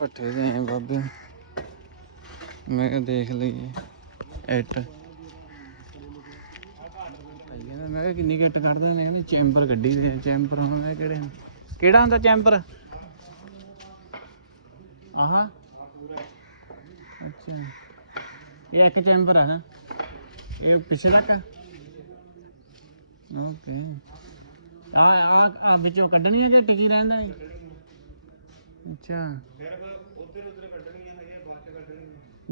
ਪੱਠੇ ਦੇ ਆਏ ਬਾਬੇ। ਮੈਂ ਕਿਹਾ ਦੇਖ ਲਈਏ। ਐਟ। ਕਹਿੰਦਾ ਮੈਂ ਕਿਹਾ ਕਿੰਨੀ ਕਿੱਟ ਕੱਢਦਾ ਨੇ ਕਹਿੰਦੇ ਚੈਂਬਰ ਗੱਡੀ ਦੇ ਚੈਂਬਰ ਹੁੰਦੇ ਕਿਹੜੇ ਕਿਹੜਾ ਹੁੰਦਾ ਚੈਂਬਰ? ਆਹਾ। ਅੱਛਾ। ਇਹ ਇੱਕ ਚੈਂਬਰ ਆ ਨਾ। ਇਹ ਪਿੱਛੇ ਤੱਕ ਓਕੇ। ਆ ਆ ਵਿੱਚੋਂ ਕੱਢਣੀ ਹੈ ਜਾਂ ਟਿਕੀ ਰਹਿੰਦਾ ਹੈ ਅੱਛਾ।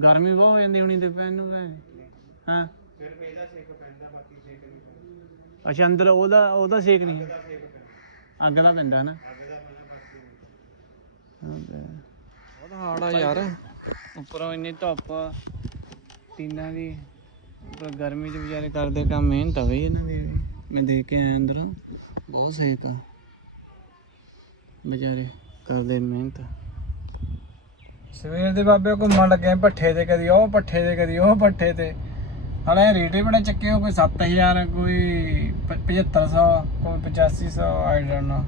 ਗਰਮੀ ਬਹੁਤ ਹੋ ਜਾਂਦੀ ਹੁਣੀ ਤੇ ਪੈਨ ਨੂੰ ਭੈਣ। ਹਾਂ। ਅੱਛਾ ਅੰਦਰ ਉਹਦਾ ਉਹਦਾ ਸੇਕ ਨਹੀਂ। ਅੱਗ ਦਾ ਪੈਂਦਾ। ਨਾ ਬਹੁਤ ਹਾਰਡ ਆ ਯਾਰ। ਉੱਪਰੋਂ ਇੰਨੀ ਧੁੱਪ ਟੀਨਾਂ ਦੀ ਉੱਪਰ ਗਰਮੀ ਚ ਵਿਚਾਰੇ ਕਰਦੇ ਕੰਮ ਮਿਹਨਤ ਆ ਬਈ ਇਹਨਾਂ ਦੀ। ਵੀ। ਮੈਂ ਦੇਖ ਕੇ ਆਇਆ ਅੰਦਰੋਂ। ਬਹੁਤ ਸੇਕ ਆ। ਵਿਚਾਰੇ। ਕਰਦੇ ਮਿਹਨਤ। ਸਵੇਰ ਦੇ ਬਾਬੇ ਘੁੰਮਣ ਲੱਗੇ ਪੱਠੇ ਤੇ ਕਦੀ ਉਹ ਪੱਠੇ ਤੇ, ਕਦੀ ਉਹ ਪੱਠੇ ਤੇ। ਹਲੇ ਰੇਟੇ ਬਣੇ ਚੱਕੇ ਹੋ ਕੋਈ 7000 ਕੋਈ 7500 ਕੋਈ 8500 ਆਈ ਡੋਨਟ ਨੋ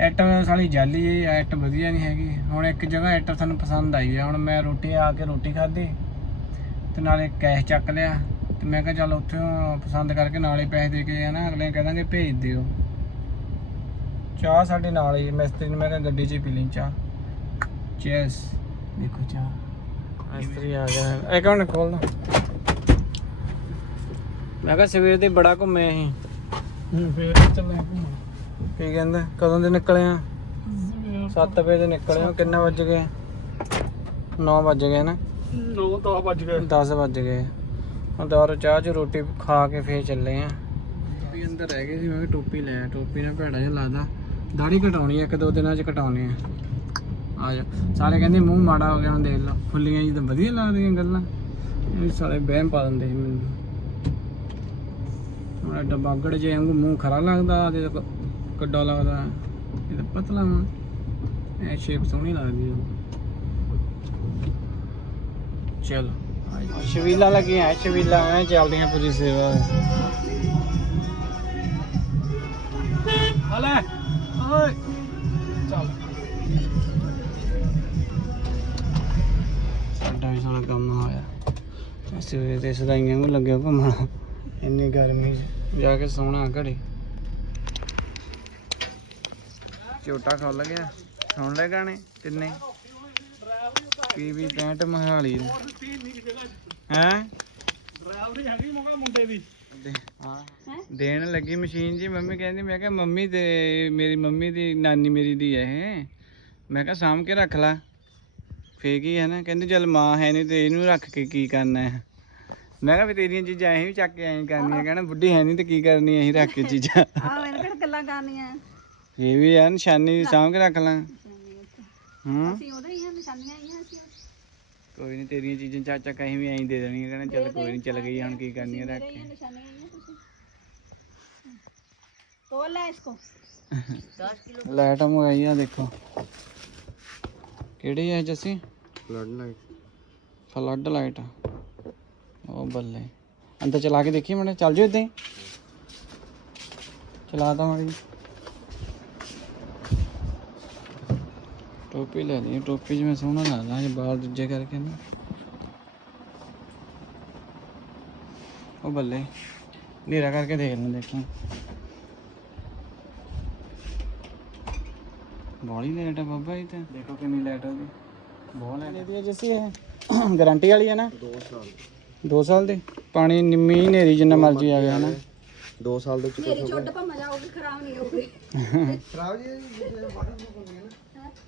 ਐਟ ਸਾਲੀ ਜਾਲੀ ਹੈ ਐਟ ਵਧੀਆ ਨਹੀਂ ਹੈਗੀ। ਹੁਣ ਇੱਕ ਜਗ੍ਹਾ ਐਟ ਸਾਨੂੰ ਪਸੰਦ ਆਈ ਹੈ ਹੁਣ ਮੈਂ ਰੋਟੀ ਆ ਕੇ ਰੋਟੀ ਖਾਧੀ ਤੇ ਨਾਲੇ ਕੈਸ਼ ਚੱਕ ਲਿਆ ਤੇ ਮੈਂ ਕਿਹਾ ਚੱਲ ਉੱਥੇ ਪਸੰਦ ਕਰਕੇ ਨਾਲੇ ਪੈਸੇ ਦੇ ਕੇ ਨਾ ਅਗਲੇ ਨੂੰ ਕਹਿੰਦਾਂਗੇ ਭੇਜ ਦਿਓ। ਚਾਹ ਸਾਡੇ ਨਾਲ ਹੀ ਮਿਸਤਰੀ ਨੇ ਮੈਂ ਕਿਹਾ ਗੱਡੀ 'ਚ ਹੀ ਪੀ ਲਈ ਚਾਹ। ਚੈਸ ਦੇਖੋ ਚਾਹ। ਮਿਸਤਰੀ ਆ ਗਿਆ ਹੈ। ਇੱਕ ਮਿੰਟ ਖੋਲ ਦੋ। ਮੈਂ ਕਿਹਾ ਸਵੇਰ ਦੇ ਬੜਾ ਘੁੰਮੇ ਅਸੀਂ ਫੇਰ ਚੱਲੇ ਘੁੰਮਣ ਕੀ ਕਹਿੰਦਾ? ਕਦੋਂ ਦੇ ਨਿਕਲੇ ਆ? 7 ਵਜੇ ਦੇ ਨਿਕਲੇ ਆ ਕਿੰਨੇ ਵੱਜ ਗਏ? 9 ਵੱਜ ਗਏ ਨਾ? 9 10 ਵੱਜ ਗਏ। 10 ਵੱਜ ਗਏ। ਹੁਣ ਦੁਬਾਰਾ ਚਾਹ ਚ ਰੋਟੀ ਖਾ ਕੇ ਫੇਰ ਚੱਲੇ ਆ। ਵੀ ਅੰਦਰ ਰਹਿ ਗਏ ਸੀ। ਮੈਂ ਕਿਹਾ ਟੋਪੀ ਲੈ ਆ, ਟੋਪੀ ਨਾਲ ਭੈੜਾ ਜਿਹਾ ਲੱਗਦਾ ਦਾੜੀ ਕਟਾਉਣੀ ਆ, ਇੱਕ ਦੋ ਦਿਨਾਂ ਚ ਕਟਾਉਣੀ ਆ। ਆ ਜਾ। ਸਾਰੇ ਕਹਿੰਦੇ ਮੂੰਹ ਮਾੜਾ ਹੋ ਗਿਆ, ਹੁਣ ਦੇਖ ਲਓ। ਫੁੱਲੀਆਂ ਜੀ ਤਾਂ ਵਧੀਆ ਲੱਗਦੀਆਂ ਗੱਲਾਂ। ਇਹ ਸਾਰੇ ਵਹਿਮ ਪਾ ਦਿੰਦੇ ਸੀ ਮੈਨੂੰ। ਹੁਣ ਐਡਾ ਜੇ ਵਾਂਗੂ ਮੂੰਹ ਖਰਾ ਲੱਗਦਾ ਤੇ ਕੱਡਾ ਲੱਗਦਾ। ਇਹ ਤਾਂ ਪਤਲਾ ਵਾ। ਇਹ ਸ਼ੇਪ ਸੋਹਣੀ ਲੱਗਦੀ ਹੈ ਚਲੋ। ਸ਼ਵੀਲਾ ਲੱਗੀ ਹੈ ਸ਼ਵੀਲਾ ਮੈਂ ਚੱਲਦੀ ਪੂਰੀ ਸੇਵਾ। ਹਲੇ। ਓਏ। ਚੱਲ। ਸਾਡਾ ਵੀ ਸਾਰਾ ਕੰਮ ਹੋਇਆ। ਸਵੇਰੇ ਤੇ ਸਦਾਈਆਂ ਨੂੰ ਲੱਗਿਆ ਘੁੰਮਣ। ਇੰਨੀ ਗਰਮੀ 'ਚ। ਜਾ ਕੇ ਸੌਣਾ ਘੜੀ। ਝੋਟਾ ਖੁੱਲ ਗਿਆ। ਸੁਣ ਲੈ ਗਾਣੇ ਤਿੰਨੇ ਕੀ ਵੀ 65 ਮਹਾਲੀ ਹੈ? ਡਰਾਈਵਰੀ ਹੈਗੀ ਮੋਗਾ ਮੁੰਡੇ ਦੀ। ਹਾਂ ਦੇਣ ਲੱਗੀ ਮਸ਼ੀਨ ਜੀ ਮੰਮੀ ਕਹਿੰਦੀ ਮੈਂ ਕਿਹਾ ਮੰਮੀ ਤੇ ਮੇਰੀ ਮੰਮੀ ਦੀ ਨਾਨੀ ਮੇਰੀ ਦੀ ਹੈ ਇਹ। ਮੈਂ ਕਿਹਾ ਸਾਂਭ ਕੇ ਰੱਖ ਲਾ। ਫੇਕ ਹੀ ਹੈ ਨਾ ਕਹਿੰਦੀ ਚੱਲ ਮਾਂ ਹੈ ਨਹੀਂ ਤੇ ਇਹਨੂੰ ਰੱਖ ਕੇ ਕੀ ਕਰਨਾ ਹੈ। ਮੈਂ ਕਿਹਾ ਵੀ ਤੇਰੀਆਂ ਚੀਜ਼ਾਂ ਅਸੀਂ ਵੀ ਚੱਕ ਕੇ ਐਂ ਕਰਨੀਆਂ ਕਹਿੰਦਾ ਬੁੱਢੀ ਹੈ ਨਹੀਂ ਤੇ ਕੀ ਕਰਨੀ ਅਸੀਂ ਰੱਖ ਕੇ ਚੀਜ਼ਾਂ। ਆ ਮੈਨੂੰ ਕਿਹੜਾ ਗੱਲਾਂ ਕਰਨੀਆਂ। ਇਹ ਵੀ ਆ ਨਿਸ਼ਾਨੀ ਸਾਂਭ ਕੇ ਰੱਖ ਲਾਂ। ਹੂੰ। ਅਸੀਂ ਉਹਦੇ ਹੀ ਆ ਨਿਸ਼ਾਨੀਆਂ ਹੀ ਆ। ਕੋਈ ਨਹੀਂ ਤੇਰੀਆਂ ਚੀਜ਼ਾਂ ਚਾਚਾ ਕਹੀਂ ਵੀ ਐਂ ਦੇ ਦੇਣੀਆਂ ਕਹਿੰਦਾ ਚੱਲ ਕੋਈ ਨਹੀਂ ਚੱਲ ਗਈ ਹੁਣ ਕੀ ਕਰਨੀ ਹੈ ਰੱਖ ਕੇ। ਤੋਲ ਲੈ ਇਸਕੋ। ਲਾਈਟ ਮੰਗਾਈ ਆ ਦੇਖੋ। ਕਿਹੜੀ ਹੈ Jassi? Flood light. Flood light. ਉਹ ਬੱਲੇ। ਅੰਦਰ ਚਲਾ ਕੇ ਦੇਖੀ ਮਣੇ ਚੱਲ ਜਾਓ ਇਦਾਂ ਹੀ। ਚਲਾ ਤਾ ਟੋਪੀ ਲੈ ਲਈ ਟੋਪੀ ਜਿਵੇਂ ਸੋਹਣਾ ਲੱਗਦਾ ਜੇ ਬਾਲ ਦੂਜੇ ਕਰਕੇ ਨਾ। ਉਹ ਬੱਲੇ ਹਨੇਰਾ ਕਰਕੇ ਦੇਖ ਲੈਂ ਦੇਖੀ ਬੋਲੀ ਲਾਈਟ ਆ ਬਾਬਾ ਇਹ ਤਾਂ। ਦੇਖੋ ਕਿੰਨੀ ਲਾਈਟ ਉਹਦੀ ਬਹੁਤ ਲਾਈਟ ਦੀ ਜੱਸੀ ਇਹ। ਗਾਰੰਟੀ ਵਾਲੀ ਹੈ ਨਾ? 2 ਸਾਲ। 2 ਸਾਲ ਦੀ? ਪਾਣੀ ਨਿੰਮੀ ਹਨੇਰੀ ਜਿੰਨਾ ਮਰਜ਼ੀ ਆ ਗਿਆ ਹਨਾ 2 ਸਾਲ ਦੇ ਚ ਮੇਰੀ ਛੁੱਟ ਭੰਮ ਜਾਊਗੀ ਖਰਾਬ ਨਹੀਂ ਹੋਊਗੀ। ਖਰਾਬ ਜੀ ਵਾਟਰ ਹੁੰਦੀ ਹੈ ਨਾ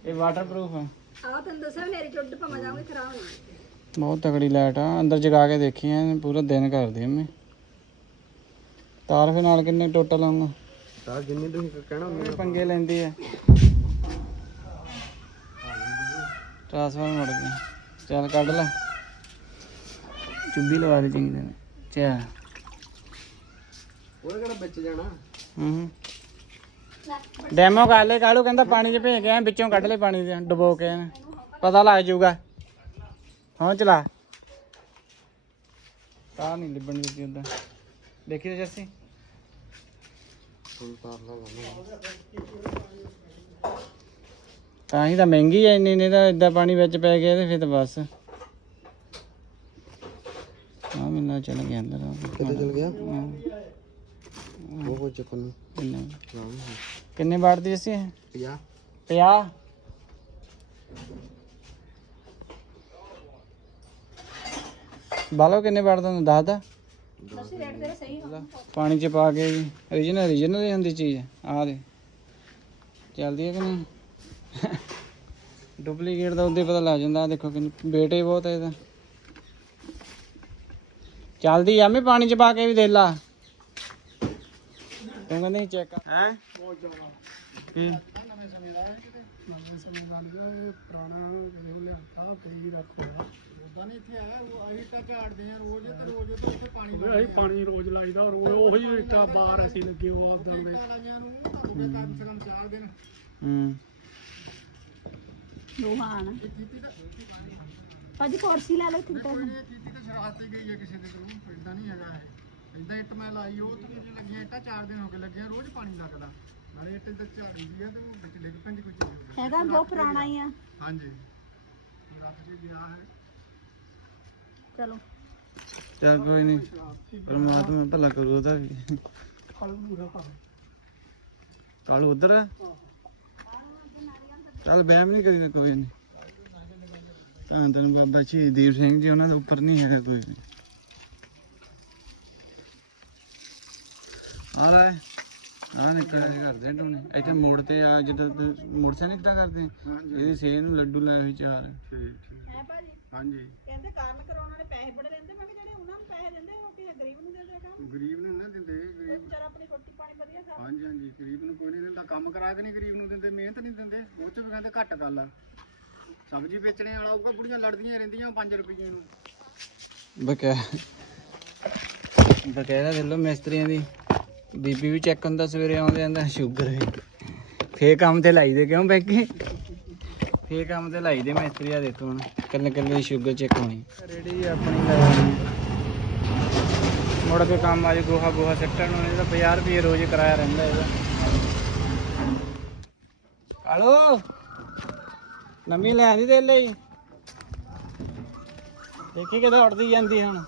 ਇਹ ਵਾਟਰਪ੍ਰੂਫ ਆ। ਆ ਤੈਨੂੰ ਦੱਸਿਆ ਮੇਰੀ ਛੁੱਟ ਭੰਮ ਜਾਊਗੀ ਖਰਾਬ ਹੋਊਗੀ ਬਹੁਤ ਤਕੜੀ ਲਾਈਟ ਆ। ਅੰਦਰ ਜਗਾ ਕੇ ਦੇਖੀ ਐ ਪੂਰਾ ਦਿਨ ਕਰਦੀ ਮੈਂ। ਤਾਰ ਫਿਰ ਨਾਲ ਕਿੰਨੇ ਟੋਟਲ ਆਉਂਗਾ ਤਾਂ ਜਿੰਨੀ ਤੁਸੀਂ ਕਹਿਣਾ ਇਹ ਪੰਗੇ ਲੈਂਦੀ ਐ ਟ੍ਰਾਂਸਫਰ ਮੁੜ ਗਿਆ। ਚੱਲ ਕੱਢ ਲੈ। ਚੁੱਭੀ ਲਵਾ ਦੇ ਚੰਗੀ ਤਰ੍ਹਾਂ। ਚਾ ਉਹਦਾ ਕਿਹੜਾ ਵਿੱਚ ਜਾਣਾ? ਹੂੰ। ਡੈਮੋ ਕਰ ਲੈ ਕਾਲੂ ਕਹਿੰਦਾ ਪਾਣੀ 'ਚ ਭੇਜ ਗਿਆ ਵਿੱਚੋਂ ਕੱਢ ਲੈ ਪਾਣੀ ਦੇ ਡੁਬੋ ਕੇ। ਪਤਾ ਲੱਗ ਜਾਊਗਾ। ਹਾਂ ਚਲਾ। ਤਾਂ ਨਹੀਂ ਲਿਬਣ ਦਿੱਤੀ ਉਦਾਂ। ਦੇਖੀ ਤੇ ਜੱਸੀ। ਤਾਂ ਹੀ ਤਾਂ ਮਹਿੰਗੀ ਐ ਇੰਨੀ ਨੇ ਤਾਂ ਇਦਾਂ ਪਾਣੀ ਵਿੱਚ ਪੈ ਗਿਆ ਤੇ ਫਿਰ ਤਾਂ ਬਸ। ਆ ਮਿਲਣਾ ਚੱਲ ਗਿਆ ਅੰਦਰ। ਕਿੱਥੇ ਚਲ ਗਿਆ? ਉਹ ਕਿੰਨੇ? ਕਿੰਨੇ ਵਾਟ ਦੀ ਸੀ 50 50 ਬਾਲੋ ਕਿੰਨੇ ਵਾਟ ਦਾ ਹੁੰਦਾ? ਦੱਸ ਦਾ। ਪਾਣੀ ਚ ਪਾ ਕੇ ਜੀ। origignal origignal ਹੀ ਹੁੰਦੀ ਚੀਜ਼। ਆ ਦੇ ਚੱਲਦੀ ਹੈ ਕਿ ਨਹੀਂ? ਡੁਪਲੀਕੇਟ ਦਾ ਉਹਦੇ ਪਤਾ ਲੱਗ ਜਾਂਦਾ। ਦੇਖੋ ਕਿ ਬੇਟੇ ਬਹੁਤ ਹੈ ਇਹਦਾ। ਚੱਲਦੀ ਆ। ਮੈਂ ਪਾਣੀ ਚ ਪਾ ਕੇ ਵੀ ਦੇ ਲਾ। ਤੂੰ ਕਹਿੰਦੇ ਚੈੱਕ ਕਰ ਹੈ? ਬਹੁਤ ਜ਼ਿਆਦਾ। ਕੀ? ਨਵੇਂ ਸਮੇਂ ਦਾ ਪੁਰਾਣਾ ਜੋ ਲਿਆਤਾ ਪਈ ਰੱਖੋ ਉਦਾਂ ਨਹੀਂ ਇੱਥੇ ਆਇਆ ਉਹ ਅਸੀਂ ਤਾਂ ਝਾੜਦੇ ਆ ਰੋਜ਼ ਤੇ ਰੋਜ਼ ਤੋਂ ਇੱਥੇ ਪਾਣੀ ਅਸੀਂ ਪਾਣੀ ਰੋਜ਼ ਲਾਈਦਾ ਰੋਜ਼ ਉਹੀ ਇੱਟਾਂ ਬਾਹਰ ਅਸੀਂ ਲੱਗੇ ਉਹ ਆਪਦਾ ਦੇ। ਲਾਈਆਂ ਨੂੰ ਤੁਹਾਡੇ ਕੰਮ ਸੇ ਕੰਮ 4 ਦਿਨ। ਹੂੰ। ਲੋਹਾਨ ਭਾਜੀ ਕੁਰਸੀ ਲੈ ਲਓ ਇੱਥੇ ਬੈਠੋ ਇਹ ਕੀਤੀ ਤਾਂ ਸ਼ਰਾਰਤ ਹੀ ਗਈ ਹੈ ਕਿਸੇ ਦੇ ਕੋਲੋਂ ਇਦਾਂ ਨਹੀਂ ਹੈਗਾ ਇਹ। ਇਦਾਂ ਇੱਟ ਮੈਂ ਲਾਈ ਉਹ ਤੇ ਜੇ ਲੱਗੀ ਇੱਟਾਂ 4 ਦਿਨ ਹੋ ਗਏ ਲੱਗੇ ਰੋਜ਼ ਪਾਣੀ ਲੱਗਦਾ। ਨਾਲੇ ਇੱਟ ਤੇ ਝਾੜੀ ਦੀ ਆ ਤੇ ਉਹ ਵਿੱਚ ਡਿੱਗ ਪੈਂਦੀ ਕੋਈ ਚੀਜ਼। ਹੈਗਾ ਬਹੁਤ ਪੁਰਾਣਾ ਹੀ ਆ। ਹਾਂਜੀ। ਰੱਬ ਜੀ ਗਿਆ ਹੈ। ਚਲੋ। ਚੱਲ ਕੋਈ ਨਹੀਂ ਪਰਮਾਤਮਾ ਭਲਾ ਕਰੂ ਉਹਦਾ ਵੀ। ਕਾਲੂ ਉਧਰ ਆ? ਚੱਲ ਬਹਿਮ ਨਹੀਂ ਕਰੀਦਾ ਕੋਈ ਨਹੀਂ ਤਾਂ ਤੈਨੂੰ ਬਾਬਾ ਸ਼ਹੀਦੀਪ ਸਿੰਘ ਜੀ ਉਹਨਾਂ ਦਾ ਉੱਪਰ ਨਹੀਂ ਹੈਗਾ ਕੋਈ ਵੀ। ਆ ਲੈ ਕਰਦੇ ਟੋਨੇ ਇੱਥੇ ਮੋੜ ਤੇ ਆ ਜਦੋਂ ਤੇ ਮੋਟਰਸਾਈਕਲ ਕਿੱਦਾਂ ਕਰਦੇ ਆ? ਇਹਦੇ ਸੇ ਨੂੰ ਲੱਡੂ ਲਾਏ ਹੋਏ ਚਾਰ। ਹੈ ਭਾਜੀ? ਹਾਂਜੀ। ਕਹਿੰਦੇ ਕਾਰਨ ਕਰਾਉਣ ਵਾਲੇ ਪੈਸੇ ਬੜੇ ਲੈਂਦੇ। ਮੈਂ ਕਿ ਜਿਹੜੇ ਉਹਨਾਂ ਨੂੰ ਪੈਸੇ ਦਿੰਦੇ ਉਹ ਕਿਸੇ ਗਰੀਬ ਨੂੰ ਦਿੰਦੇ ਕੰਮ। ਗਰੀਬ ਨੂੰ ਨਾ ਦਿੰਦੇ ਗਰੀਬ ਵਿਚਾਰਾ ਆਪਣੀ ਰੋਟੀ ਪਾਣੀ ਵਧੀਆ ਖਾ ਹਾਂਜੀ ਹਾਂਜੀ ਗਰੀਬ ਨੂੰ ਕੋਈ ਨਹੀਂ ਦਿੰਦਾ ਕੰਮ ਕਰਾ ਕੇ ਨਹੀਂ ਗਰੀਬ ਨੂੰ ਦਿੰਦੇ ਮਿਹਨਤ ਨਹੀਂ ਦਿੰਦੇ। ਉਹ ਚ ਵੀ ਕਹਿੰਦੇ ਘੱਟ ਗੱਲ ਆ। ਸਬਜ਼ੀ ਵੇਚਣੇ ਵਾਲਾ ਆਊਗਾ ਬੁੜੀਆਂ ਲੜਦੀਆਂ ਰਹਿੰਦੀਆਂ 5 ਰੁਪਏ ਨੂੰ। ਬਕੈ ਬਕਾਇਦਾ ਦੇ ਲੋ ਮਿਸਤਰੀਆਂ ਦੀ। ਬੀਪੀ ਵੀ ਚੈੱਕ ਹੁੰਦਾ ਸਵੇਰੇ ਆਉਂਦੇ ਜਾਂਦਾ ਸ਼ੂਗਰ ਵੀ ਫੇਰ ਕੰਮ ਤੇ ਲਾਈਦੇ ਕਿਉਂ ਬੈਕੇ ਫੇਰ ਕੰਮ ਤੇ ਲਾਈਦੇ ਮਿਸਤਰੀ ਆ ਦੇਖੋ ਹੁਣ ਕੱਲੇ ਕੱਲੇ ਸ਼ੂਗਰ ਚੈੱਕ ਹੋਣੀ। ਰੇੜੀ ਆਪਣੀ ਲਗਾਉਣੀ। ਮੁੜ ਕੇ ਕੰਮ ਅੱਜ ਗੋਹਾ ਗੋਹਾ ਸਿੱਟਣ ਨੂੰ ਇਹਦਾ 50 ਰੁਪਏ ਰੋਜ਼ ਕਰਾਇਆ ਰਹਿੰਦਾ ਇਹਦਾ। ਕਾਲੋ ਨਵੀਂ ਲੈ ਆਂਦੀ ਦੇ ਲਈ। ਦੇਖੀ ਕਿਦਾਂ ਉੱਡਦੀ ਜਾਂਦੀ ਹੁਣ।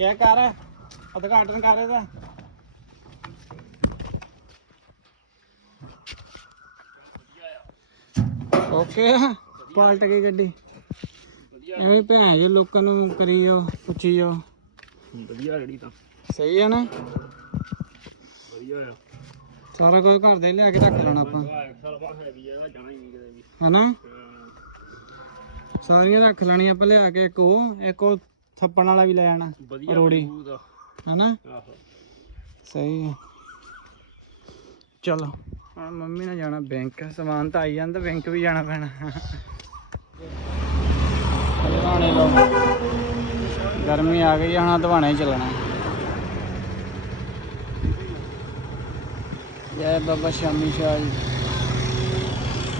ਆਲੋ ਕੀ ਕਰ ਉਦਘਾਟਨ ਕਰ ਇਹਦਾ ਓਕੇ ਪਾਲਟ ਗਈ ਗੱਡੀ ਐਵੇਂ ਭੈਣ ਜੇ ਲੋਕਾਂ ਨੂੰ ਕਰੀ ਜਾਓ ਪੁੱਛੀ ਜਾਓ ਵਧੀਆ ਰੜੀ ਤਾਂ ਸਹੀ ਹੈ ਨਾ ਵਧੀਆ ਆ ਸਾਰਾ ਕੁਝ ਘਰ ਦੇ ਲਿਆ ਕੇ ਰੱਖ ਲੈਣਾ ਆਪਾਂ ਇੱਕ ਸਾਲ ਬਾਅਦ ਹੈਵੀ ਆ ਜਾਣਾ ਹੀ ਨਹੀਂ ਕਿਤੇ ਵੀ ਹਨਾ ਸਾਰੀਆਂ ਰੱਖ ਲੈਣੀਆਂ ਆਪਾਂ ਲਿਆ ਕੇ ਇੱਕ ਉਹ ਇੱਕ ਉਹ ਥੱਪਣ ਵਾਲਾ ਵੀ ਲੈ ਆਣਾ ਵਧੀਆ ਰੋੜੀ। ਹਨਾ? ਸਹੀ ਹੈ ਚਲੋ ਹੁਣ ਮੰਮੀ ਨੇ ਜਾਣਾ ਬੈਂਕ ਸਮਾਨ ਤਾਂ ਆਈ ਜਾਂਦਾ ਬੈਂਕ ਵੀ ਜਾਣਾ ਪੈਣਾ। ਲੋ ਗਰਮੀ ਆ ਗਈ ਹੁਣ ਦਵਾਣੇ ਹੀ ਚੱਲਣਾ। ਜੈ ਬਾਬਾ ਸ਼ਾਮੀ ਸ਼ਾਹ ਜੀ।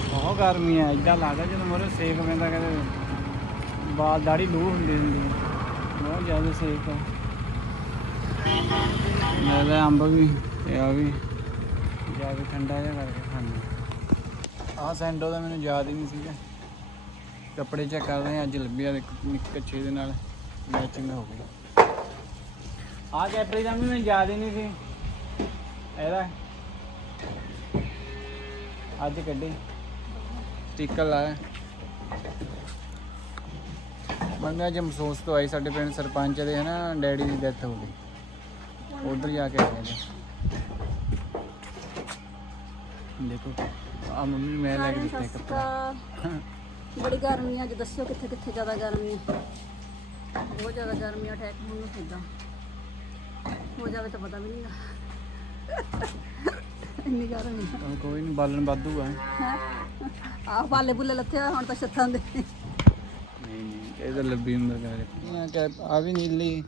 ਬਹੁਤ ਗਰਮੀ ਆ ਇਦਾਂ ਲੱਗਦਾ ਜਦੋਂ ਮੋਰੇ ਸੇਕ ਪੈਂਦਾ ਕਹਿੰਦੇ ਬਾਲ ਦਾੜੀ ਲੂ ਹੁੰਦੀ ਹੁੰਦੀ। ਬਹੁਤ ਜ਼ਿਆਦਾ ਸੇਕ ਆ। ਮੈਂ ਤਾਂ ਅੰਬ ਵੀ ਤੇ ਆ ਵੀ। ਜਾ ਠੰਡਾ ਜਿਹਾ ਕਰਕੇ ਖਾਂਦੇ ਆਹ ਸੈਂਡੋ ਦਾ ਮੈਨੂੰ ਯਾਦ ਹੀ ਨਹੀਂ ਸੀਗਾ। ਕੱਪੜੇ ਚੈੱਕ ਕਰਦੇ ਹਾਂ ਅੱਜ ਲੱਭਿਆ ਇੱਕ ਕੱਛੇ ਦੇ ਨਾਲ ਮੈਚਿੰਗ ਹੋ ਗਈ। ਆਹ ਕੈਪਰੀ ਦਾ ਮੈਨੂੰ ਯਾਦ ਹੀ ਨਹੀਂ ਸੀ। ਇਹਦਾ। ਅੱਜ ਕੱਢੀ। ਸਟicker ਲਾਇਆ। ਮੈਂ ਅੱਜ ਮਹਿਸੂਸ ਤੋਂ ਆਈ ਸਾਡੇ ਪਿੰਡ ਸਰਪੰਚ ਦੇ ਹਨਾ ਡੈਡੀ ਦੀ ਡੈਥ ਹੋ ਗਈ। ਉਧਰ ਜਾ ਕੇ ਆਏ ਜੀ ਦੇਖੋ ਆ ਮੰਮੀ ਨੂੰ ਮੈਂ ਲੈ ਕੇ ਦਿੱਤੇ ਕੱਪੜੇ। ਬੜੀ ਗਰਮੀ ਆ ਅੱਜ ਦੱਸਿਓ ਕਿੱਥੇ ਕਿੱਥੇ ਜ਼ਿਆਦਾ ਗਰਮੀ ਆ। ਬਹੁਤ ਜ਼ਿਆਦਾ ਗਰਮੀ ਆ ਅਟੈਕ ਹੋਣ ਨੂੰ ਫਿਰਦਾ ਹੋ ਜਾਵੇ ਤਾਂ ਪਤਾ ਵੀ ਨਹੀਂ ਇੰਨੀ ਗਰਮੀ ਕੋਈ ਨਹੀਂ ਬਾਲਣ ਵਾਧੂ ਆ। ਹੈ? ਆਹ ਬਾਲੇ ਬੁੱਲੇ ਲੱਥੇ ਹੁਣ ਤਾਂ ਛੱਤਾਂ ਦੇ। ਇਹ ਤਾਂ ਲੱਭੀ ਉਮਰ ਕਰੇ ਕੈਪ ਆ ਵੀ ਨੀਲੀ।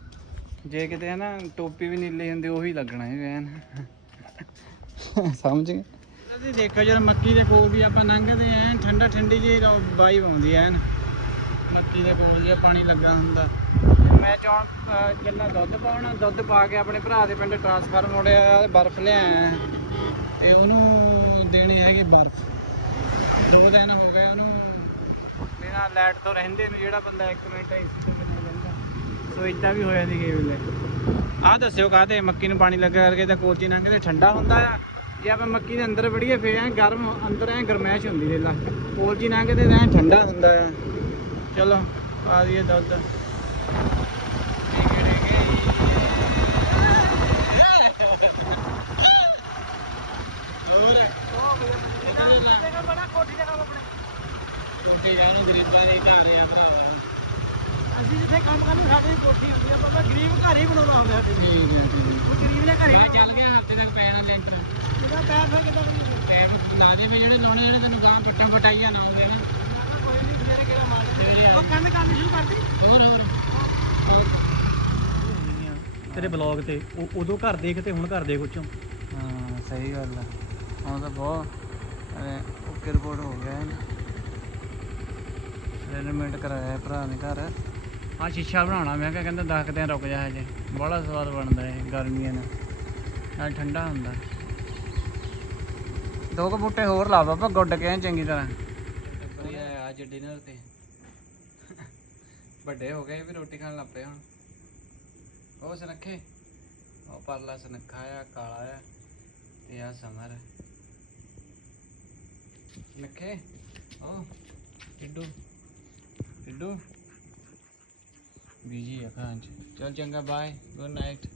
ਜੇ ਕਿਤੇ ਹੈ ਨਾ ਟੋਪੀ ਵੀ ਨੀਲੀ ਹੁੰਦੀ ਉਹੀ ਲੱਗਣਾ ਹੈ ਵੈਨ। ਸਮਝ ਗਏ? ਅਸੀਂ ਦੇਖੋ ਜਦ ਮੱਕੀ ਦੇ ਕੋਲ ਵੀ ਆਪਾਂ ਲੰਘਦੇ ਆਂ ਠੰਡਾ ਠੰਡੀ ਜੀ ਵਾਈਬ ਆਉਂਦੀ ਐ ਮੱਕੀ ਦੇ ਕੋਲ ਜੇ ਪਾਣੀ ਲੱਗਾ ਹੁੰਦਾ। ਮੈਂ ਚਾਹ ਜੰਨਾ ਦੁੱਧ ਪਾਉਣਾ ਦੁੱਧ ਪਾ ਕੇ ਆਪਣੇ ਭਰਾ ਦੇ ਪਿੰਡ ਟਰਾਂਸਫਰ ਮੋੜਿਆ ਬਰਫ਼ ਲਿਆਇਆ। ਤੇ ਉਹਨੂੰ ਦੇਣੇ ਹੈਗੇ ਬਰਫ਼। ਦੋ ਦਿਨ ਹੋ ਗਏ ਉਹਨੂੰ ਬਿਨਾਂ ਲਾਈਟ ਤੋਂ ਰਹਿੰਦੇ ਨੂੰ, ਜਿਹੜਾ ਬੰਦਾ 1 ਮਿੰਟ ਏਸੀ ਤੋਂ ਬਿਨਾਂ ਰਹਿੰਦਾ। ਸੋ ਇਦਾਂ ਵੀ ਹੋ ਜਾਂਦੀ ਕਈ ਵੇਲੇ ਆਹ ਦੱਸਿਓ ਕਾਹਤੇ? ਮੱਕੀ ਨੂੰ ਪਾਣੀ ਲੱਗਾ ਕਰਕੇ ਤਾਂ ਕੋਚੀ ਲੰਘ ਤੇ ਠੰਡਾ ਹੁੰਦਾ ਆ? ਜੇ ਆਪਾਂ ਮੱਕੀ ਦੇ ਅੰਦਰ ਵੜੀਏ, ਫੇਰ ਐ ਗਰਮ, ਅੰਦਰ ਐ ਗਰਮੈਸ਼ ਹੁੰਦੀ ਦੇ ਲਾ। ਕੋਚੀ ਲੰਘ ਤੇ ਐ ਠੰਡਾ ਹੁੰਦਾ ਆ। ਚਲੋ, ਪਾ ਦਈਏ ਦੁੱਧ। ਕੋਠੀ ਯਾਰ ਨੂੰ ਗਰੀਬਾਂ ਦੇ ਘਰ ਆ ਭਰਾਵਾ। ਅਸੀਂ ਜਿੱਥੇ ਕੰਮ ਕਰਦੇ ਸਾਡੇ ਕੋਠੀ ਹੁੰਦੀ ਆ ਬਾਬਾ ਗਰੀਬ ਘਰ ਹੀ ਬਣਾਉਣਾ ਹੁੰਦਾ ਸਾਡੇ ਠੀਕ ਹੈ ਠੀਕ ਉਹ ਗਰੀਬ ਨੇ ਘਰ ਹੀ ਹੈ ਚੱਲ ਗਿਆ ਹਫ਼ਤੇ ਤੱਕ ਪੈਣਾ ਲੈਂਟਰ ਇਹਦਾ ਪੈਰ ਫਿਰ ਕਿੱਦਾਂ ਕਰੀਏ ਟੈਬ ਲਾ ਦੇ ਵੀ ਜਿਹੜੇ ਲਾਉਣੇ ਜਿਹੜੇ ਤੈਨੂੰ ਗਾਂ ਪੱਟਾਂ ਪਟਾਈਆਂ ਨਾ ਹੋਵੇ ਨਾ। ਕੋਈ ਨਹੀਂ ਸਵੇਰੇ ਕਿਹੜਾ ਮਾਰ ਸਵੇਰੇ ਆ। ਉਹ ਕੰਨ ਕਰਨੀ ਸ਼ੁਰੂ ਕਰਦੀ ਹੋਰ ਹੋਰ। ਤੇਰੇ ਬਲੌਗ ਤੇ ਉਹ- ਉਦੋਂ ਘਰ ਦੇਖ ਤੇ ਹੁਣ ਘਰ ਦੇਖ ਉੱਚੋਂ। ਹਾਂ ਸਹੀ ਗੱਲ ਆ। ਹੁਣ ਤਾਂ ਬਹੁਤ ਓਕੇ ਰਿਪੋਰਟ ਹੋ ਗਿਆ ਹੈ ਰੈਨੋਮੇਟ ਕਰਾਇਆ ਭਰਾ ਨੇ ਘਰ। ਆ ਸ਼ੀਸ਼ਾ ਬਣਾਉਣਾ, ਮੈਂ ਕਿਹਾ ਕਹਿੰਦਾ ਦੱਸ ਦਿਨ ਰੁਕ ਜਾ ਹਜੇ। ਬੜਾ ਸਵਾਦ ਬਣਦਾ ਹੈ ਗਰਮੀਆਂ ਨਾਲ। ਨਾਲ ਠੰਡਾ ਹੁੰਦਾ। ਦੋ ਕੁ ਬੂਟੇ ਹੋਰ ਲਾ ਬਾਬਾ, ਗੁੱਡ ਕੇ ਚੰਗੀ ਤਰ੍ਹਾਂ। ਵਧੀਆ ਅੱਜ ਡਿਨਰ ਤੇ। ਵੱਡੇ ਹੋ ਗਏ ਵੀ ਰੋਟੀ ਖਾਣ ਲੱਗ ਪਏ ਹੁਣ। ਉਹ ਸੁਨੱਖੇ। ਉਹ ਪਰਲਾ ਸਨੱਖਾ ਆ, ਕਾਲਾ ਆ, ਤੇ ਆ। ਸਮਰ ਹੈ ਉਹ ਟਿੱਡੂ ਟਿੱਡੂ ਬੀਜੀ ਆ ਖਾਂ ਚ ਚਲ ਚੰਗਾ ਬਾਏ ਗੁੱਡ ਨਾਈਟ